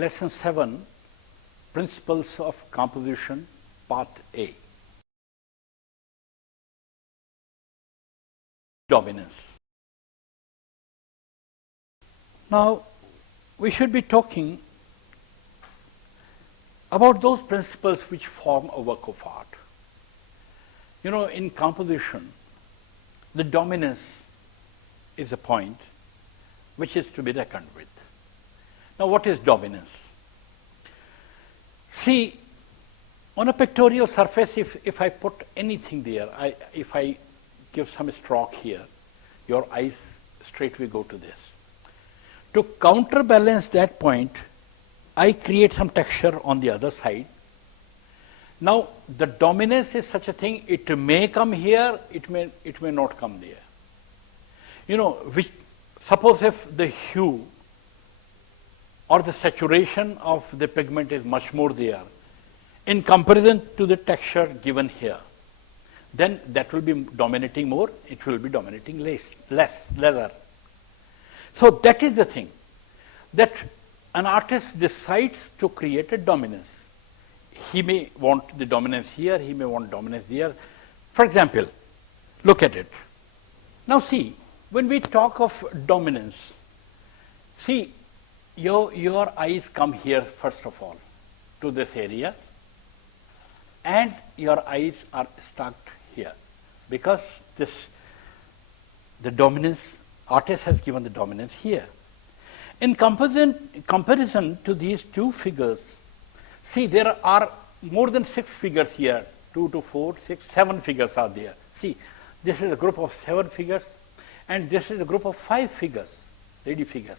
Lesson 7, Principles of Composition, Part A. Dominance. Now, we should be talking about those principles which form a work of art. You know, in composition, the dominance is a point which is to be reckoned with. Now, what is dominance? See, on a pictorial surface, if I put anything there, if I give some stroke here, your eyes straightway go to this. To counterbalance that point, I create some texture on the other side. Now, the dominance is such a thing, it may come here, it may not come there. You know, suppose if the hue or the saturation of the pigment is much more there in comparison to the texture given here, then that will be dominating more, it will be dominating less. So that is the thing, that an artist decides to create a dominance. He may want the dominance here, he may want dominance there. For example, look at it. Now see, when we talk of dominance, see, your eyes come here first of all to this area, and your eyes are stuck here because the dominance, artist has given the dominance here. In comparison to these two figures, see, there are more than 6 figures here, 2 to 4, 6, 7 figures are there. See, this is a group of 7 figures, and this is a group of 5 figures, lady figures,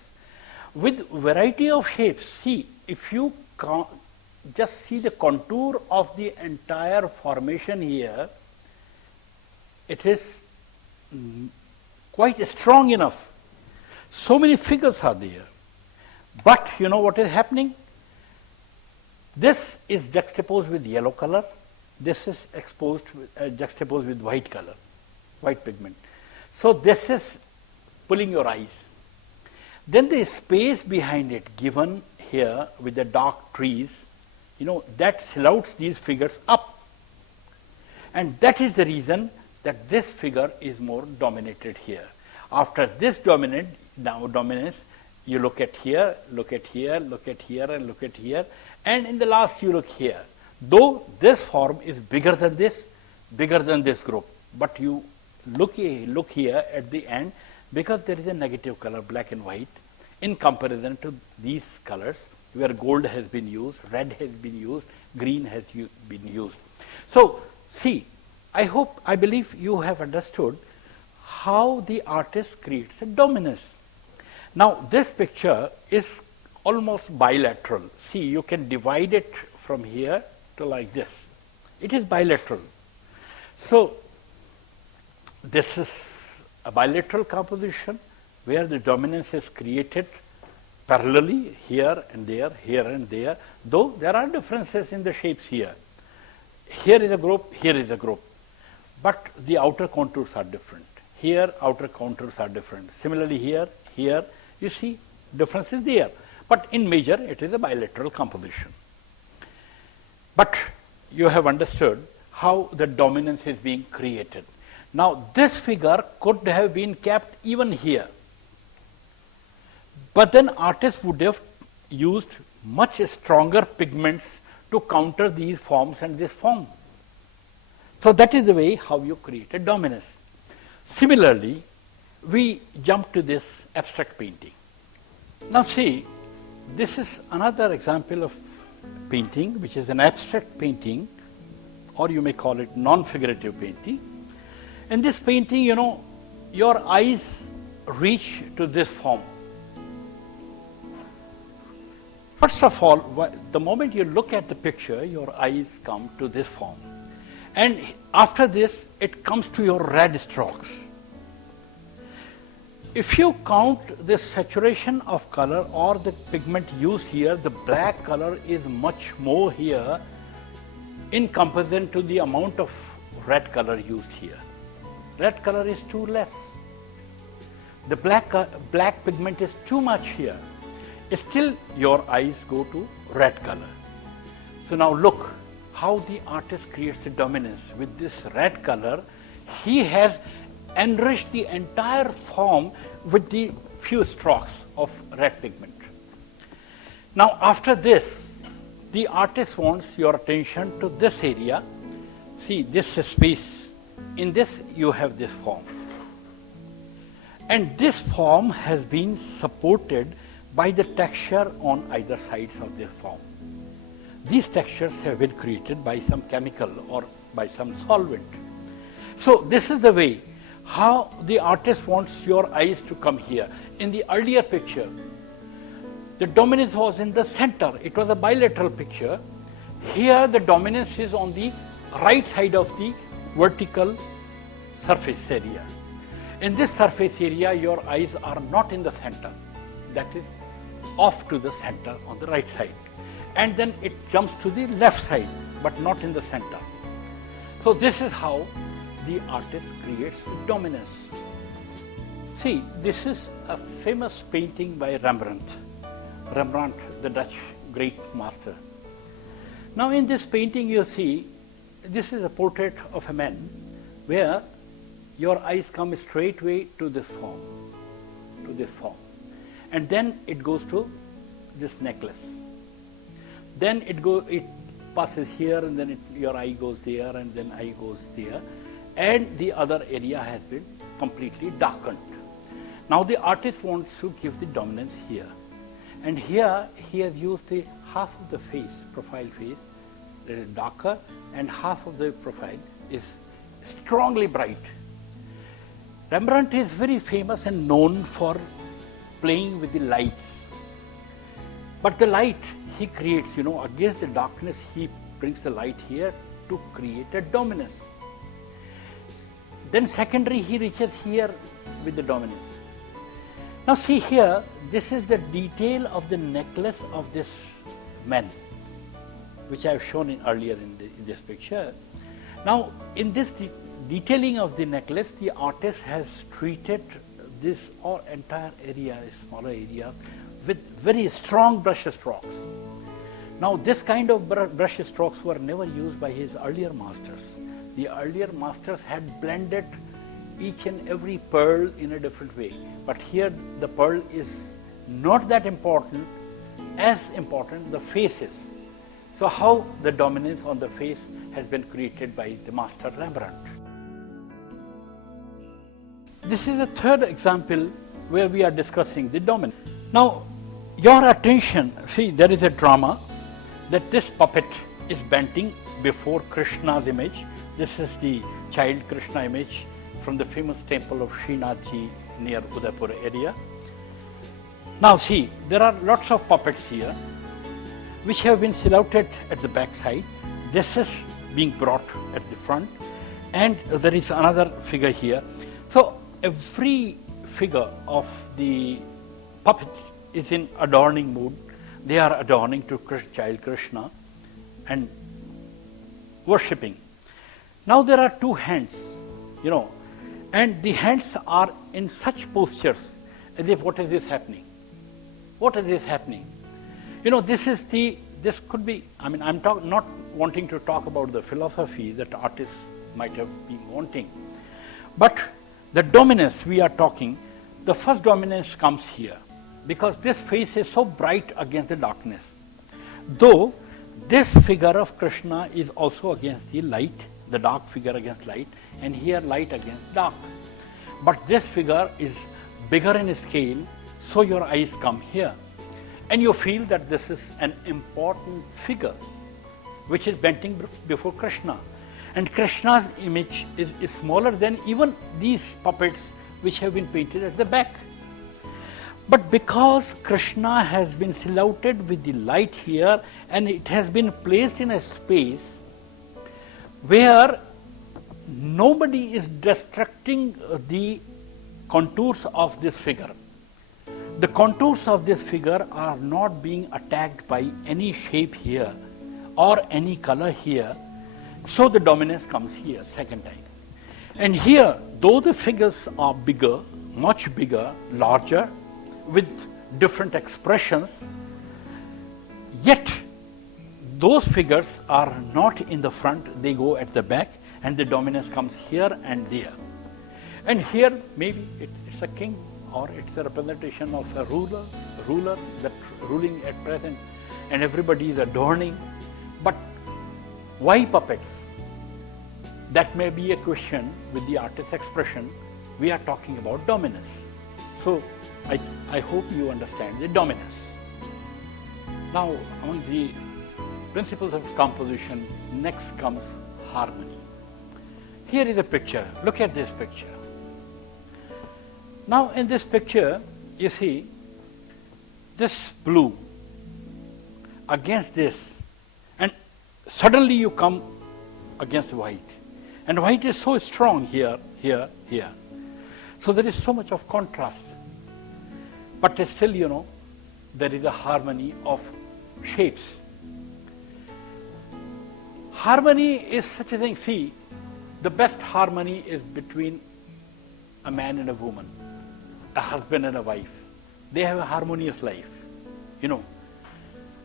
with variety of shapes. See, if you just see the contour of the entire formation here, it is quite strong enough. So many figures are there. But you know what is happening? This is juxtaposed with yellow color. This is juxtaposed with white color, white pigment. So this is pulling your eyes. Then the space behind it given here with the dark trees, you know, that silhouettes these figures up. And that is the reason that this figure is more dominated here. After this dominance, you look at here, look at here, look at here, and look at here, and in the last you look here. Though this form is bigger than this group, but you look here at the end, because there is a negative color, black and white, in comparison to these colors, where gold has been used, red has been used, green has been used. So, see, I believe you have understood how the artist creates a dominance. Now, this picture is almost bilateral. See, you can divide it from here to like this. It is bilateral. So, this is a bilateral composition where the dominance is created parallelly here and there, though there are differences in the shapes here. Here is a group, here is a group, but the outer contours are different. Here, outer contours are different. Similarly, here, you see differences there. But in major, it is a bilateral composition. But you have understood how the dominance is being created. Now, this figure could have been kept even here. But then artists would have used much stronger pigments to counter these forms and this form. So that is the way how you create a dominance. Similarly, we jump to this abstract painting. Now see, this is another example of painting, which is an abstract painting, or you may call it non-figurative painting. In this painting, you know, your eyes reach to this form. First of all, the moment you look at the picture, your eyes come to this form. And after this, it comes to your red strokes. If you count the saturation of color or the pigment used here, the black color is much more here in comparison to the amount of red color used here. Red color is too less. The black pigment is too much here. still your eyes go to red color. So now look how the artist creates the dominance. With this red color, he has enriched the entire form with the few strokes of red pigment. Now after this, the artist wants your attention to this area. See, this is space. In this you have this form. And this form has been supported by the texture on either sides of this form. These textures have been created by some chemical or by some solvent. So this is the way how the artist wants your eyes to come here. In the earlier picture, the dominance was in the center. It was a bilateral picture. Here the dominance is on the right side of the vertical surface area. In this surface area, your eyes are not in the center. That is off to the center on the right side. And then it jumps to the left side, but not in the center. So this is how the artist creates the dominance. See, this is a famous painting by Rembrandt. Rembrandt, the Dutch great master. Now in this painting you see, this is a portrait of a man where your eyes come straightway to this form, and then it goes to this necklace. Then it passes here, and then your eye goes there, and then eye goes there, and the other area has been completely darkened. Now the artist wants to give the dominance here, and here he has used the half of the face, profile face, that is darker, and half of the profile is strongly bright. Rembrandt is very famous and known for playing with the lights. But the light he creates, against the darkness, he brings the light here to create a dominance. Then secondary, he reaches here with the dominance. Now see here, this is the detail of the necklace of this man, which I have shown earlier in this picture. Now in this detailing of the necklace, the artist has treated this entire area, a smaller area, with very strong brush strokes. Now this kind of brush strokes were never used by his earlier masters. The earlier masters had blended each and every pearl in a different way. But here the pearl is not that important, as important the face is. So how the dominance on the face has been created by the master Rembrandt. This is the third example where we are discussing the dominance. Now, your attention, see, there is a drama that this puppet is bending before Krishna's image. This is the child Krishna image from the famous temple of Srinathji near Udaipur area. Now see, there are lots of puppets here which have been silhouetted at the back side. This is being brought at the front, and there is another figure here. So every figure of the puppet is in adorning mood. They are adorning to child Krishna and worshipping. Now there are two hands, and the hands are in such postures as if what is this happening? What is this happening? This could be, I'm not wanting to talk about the philosophy that artists might have been wanting, but the dominance we are talking, the first dominance comes here because this face is so bright against the darkness. Though this figure of Krishna is also against the light, the dark figure against light, and here light against dark. But this figure is bigger in scale, so your eyes come here. And you feel that this is an important figure which is bending before Krishna. And Krishna's image is smaller than even these puppets which have been painted at the back. But because Krishna has been silhouetted with the light here, and it has been placed in a space where nobody is distracting the contours of this figure. The contours of this figure are not being attacked by any shape here or any color here. So the dominance comes here, second time. And here, though the figures are bigger, much bigger, larger, with different expressions, yet those figures are not in the front, they go at the back, and the dominance comes here and there. And here maybe it's a king, or it's a representation of a ruler that ruling at present, and everybody is adorning. But why puppets? That may be a question with the artist's expression. We are talking about dominance. So I hope you understand the dominance. Now, among the principles of composition, next comes harmony. Here is a picture. Look at this picture. Now, in this picture, you see this blue against this, and suddenly you come against white. And white is so strong here, here, here. So there is so much of contrast. But still, you know, there is a harmony of shapes. Harmony is such a thing. See, the best harmony is between a man and a woman, a husband and a wife. They have a harmonious life. You know,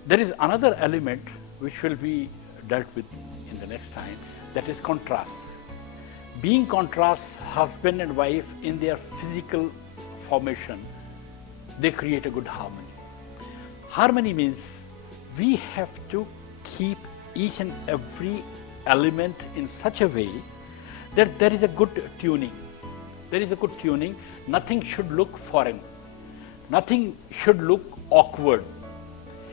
there is another element which will be dealt with in the next time, that is contrast. Being contrast, husband and wife in their physical formation, they create a good harmony. Harmony means we have to keep each and every element in such a way that there is a good tuning. There is a good tuning. Nothing should look foreign. Nothing should look awkward.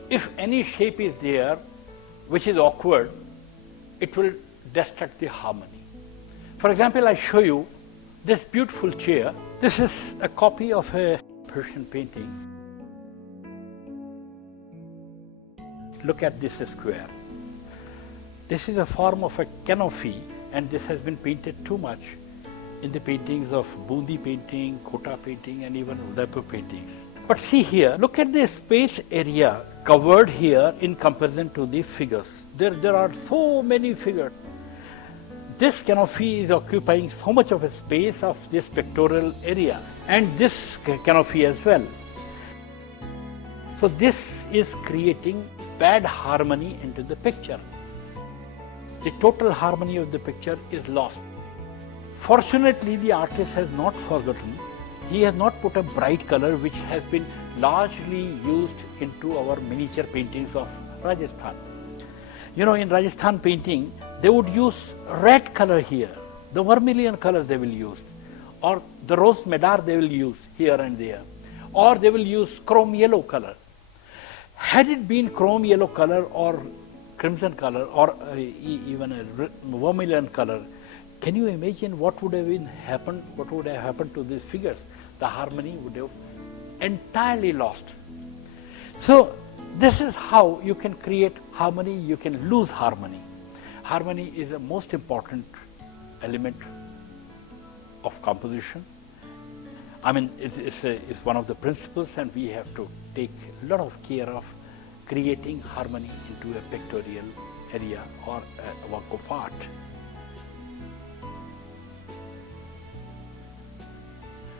If any shape is there which is awkward, it will destruct the harmony. For example, I show you this beautiful chair. This is a copy of a Persian painting. Look at this square. This is a form of a canopy, and this has been painted too much in the paintings of Bundi painting, Kota painting, and even Udaipur paintings. But see here, look at the space area covered here in comparison to the figures. There are so many figures. This canopy is occupying so much of a space of this pictorial area, and this canopy as well. So this is creating bad harmony into the picture. The total harmony of the picture is lost. Fortunately, the artist has not forgotten. He has not put a bright color which has been largely used into our miniature paintings of Rajasthan. You know, in Rajasthan painting, they would use red color here, the vermilion color they will use, or the rose madar they will use here and there, or they will use chrome yellow color. Had it been chrome yellow color or crimson color or even a vermilion color, can you imagine what would have happened? What would have happened to these figures? The harmony would have entirely lost. So this is how you can create harmony, you can lose harmony. Harmony is the most important element of composition. I mean, it's one of the principles, and we have to take a lot of care of creating harmony into a pictorial area or a work of art.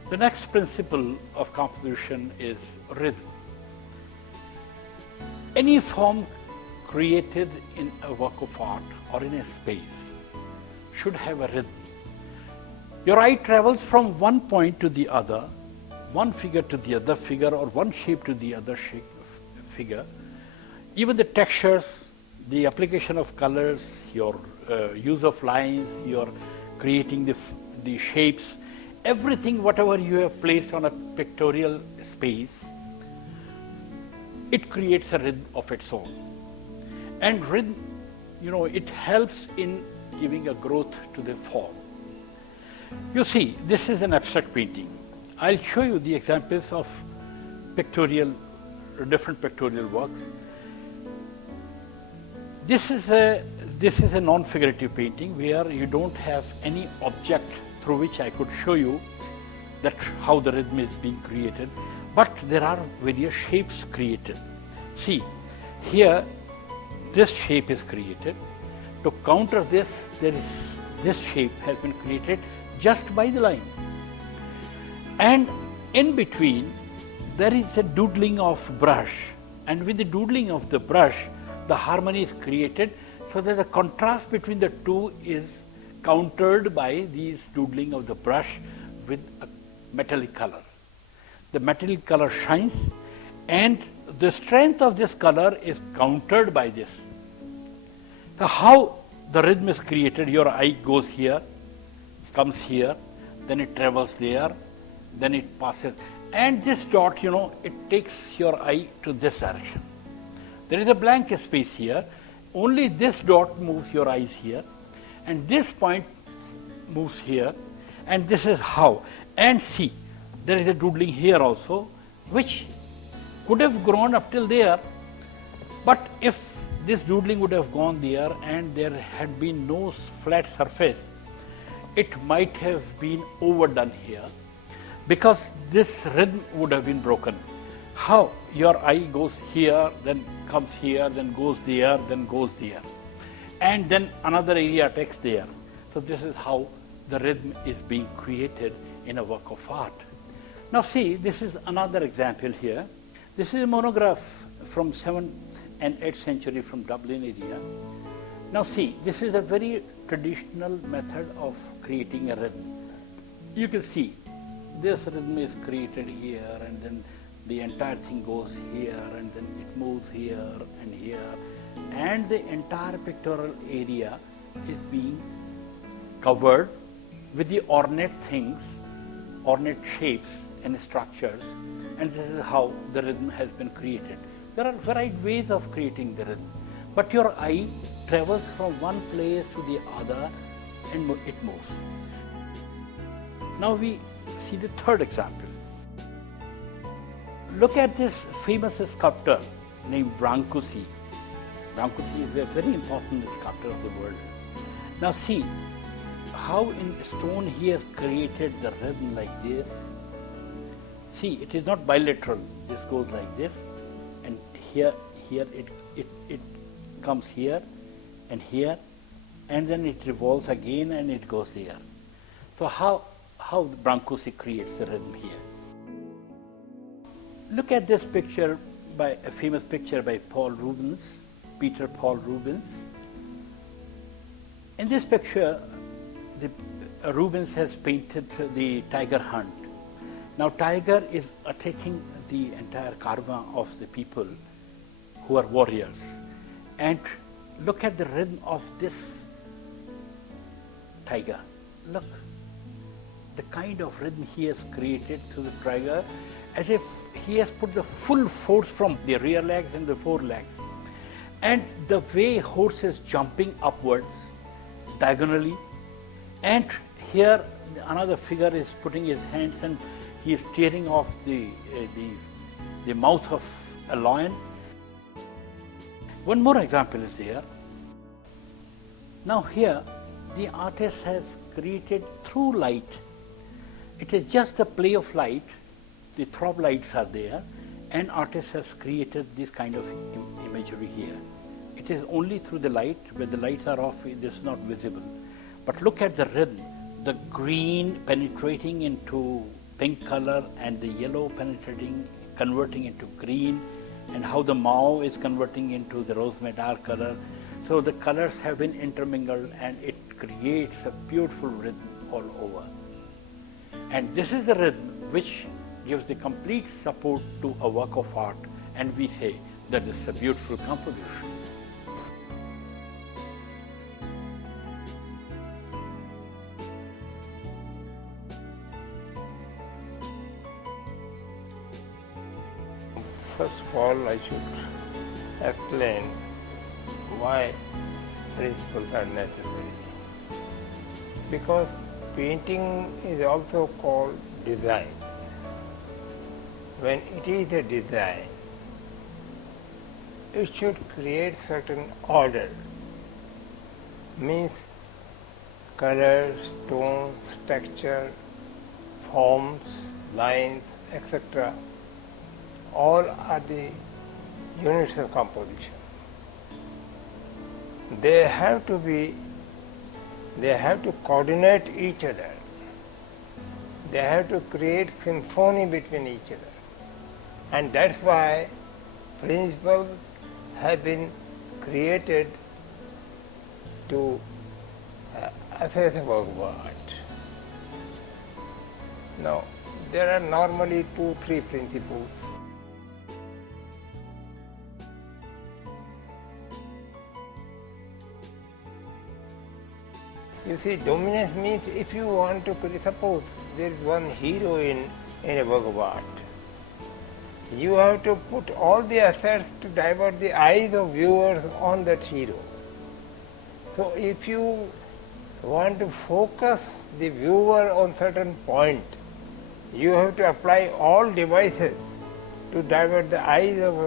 The next principle of composition is rhythm. Any form created in a work of art or in a space should have a rhythm. Your eye travels from one point to the other, one figure to the other figure, or one shape to the other shape figure. Even the textures, the application of colors, your use of lines, your creating the shapes, everything, whatever you have placed on a pictorial space, it creates a rhythm of its own. And rhythm, you know, it helps in giving a growth to the form. You see, this is an abstract painting. I'll show you the examples of different pictorial works. This is a non-figurative painting where you don't have any object through which I could show you that how the rhythm is being created, but there are various shapes created. See, here this shape is created. To counter this, this shape has been created just by the line. And in between, there is a doodling of brush, and with the doodling of the brush, the harmony is created, so that the contrast between the two is countered by these doodling of the brush with a metallic color. The metallic color shines, and the strength of this color is countered by this. So how the rhythm is created? Your eye goes here, comes here, then it travels there, then it passes, and this dot, it takes your eye to this direction. There is a blank space here, only this dot moves your eyes here, and this point moves here, and this is how. And see, there is a doodling here also, which could have grown up till there, but if this doodling would have gone there and there had been no flat surface, it might have been overdone here, because this rhythm would have been broken. How? Your eye goes here, then comes here, then goes there, then goes there, and then another area takes there. So this is how the rhythm is being created in a work of art. Now see, this is another example here. This is a monograph from 7th and 8th century from Dublin area. Now see, this is a very traditional method of creating a rhythm. You can see this rhythm is created here, and then the entire thing goes here, and then it moves here and here, and the entire pictorial area is being covered with the ornate things, ornate shapes and structures, and this is how the rhythm has been created. There are varied ways of creating the rhythm, but your eye travels from one place to the other and it moves. Now we see the third example. Look at this famous sculptor named Brancusi. Brancusi is a very important sculptor of the world. Now see how in stone he has created the rhythm like this. See, it is not bilateral. This goes like this, and here it comes here, and then it revolves again and it goes there. So how Brancusi creates the rhythm here? Look at this picture, by a famous picture by Peter Paul Rubens. In this picture, Rubens has painted the tiger hunt. Now tiger is attacking the entire karma of the people who are warriors. And look at the rhythm of this tiger. Look, the kind of rhythm he has created to the tiger, as if he has put the full force from the rear legs and the forelegs. And the way horse is jumping upwards, diagonally, and here another figure is putting his hands and he is tearing off the mouth of a lion. One more example is there. Now here, the artist has created through light. It is just a play of light. The throb lights are there, and artist has created this kind of imagery here. It is only through the light. When the lights are off, it is not visible. But look at the rhythm, the green penetrating into pink color and the yellow converting into green, and how the mauve is converting into the rose madar color. So the colors have been intermingled and it creates a beautiful rhythm all over. And this is the rhythm which gives the complete support to a work of art, and we say that it's a beautiful composition. First of all, I should explain why principles are necessary. Because painting is also called design. When it is a design, it should create certain order, means colors, tones, texture, forms, lines, etc. all are the units of composition. They have to coordinate each other. They have to create symphony between each other. And that's why principles have been created to assess a work of art. Now, there are normally 2-3 principles. You see, dominance means if you want to suppose there is one hero in a work of art, you have to put all the efforts to divert the eyes of viewers on that hero. So if you want to focus the viewer on certain point, you have to apply all devices to divert the eyes of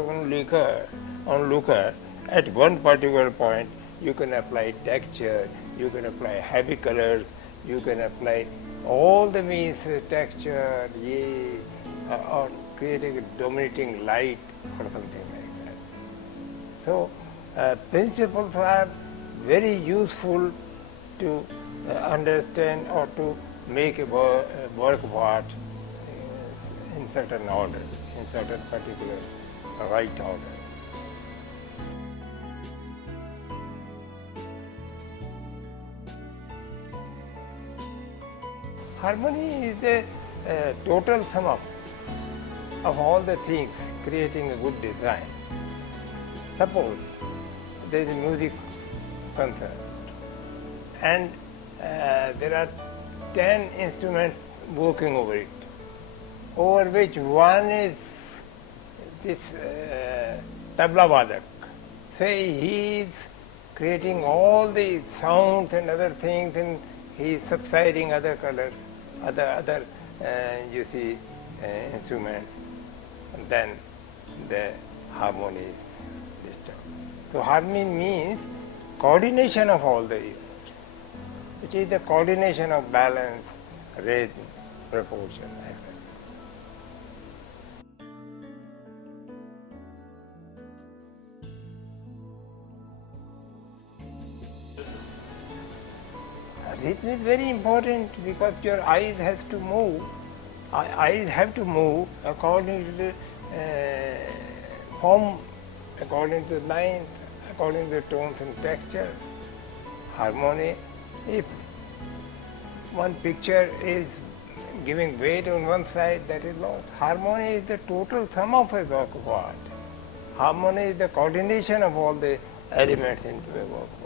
onlooker at one particular point. You can apply texture, you can apply heavy colors, you can apply all the means texture, or creating a dominating light or something like that. So principles are very useful to understand or to make a work of art in certain order, in certain particular right order. Harmony is the total sum of all the things creating a good design. Suppose there is a music concert and there are 10 instruments working over it, over which one is this tabla vadak. Say he is creating all the sounds and other things, and he is subsiding other colors, other instruments, and then the harmony is disturbed. So harmony means coordination of all the units, which is the coordination of balance, rhythm, proportion, etc. Rhythm is very important because your eyes has to move. Eyes have to move according to the form, according to the lines, according to the tones and texture. Harmony, if one picture is giving weight on one side, that is lost. Harmony is the total sum of a work of art. Harmony is the coordination of all the elements into a work of art.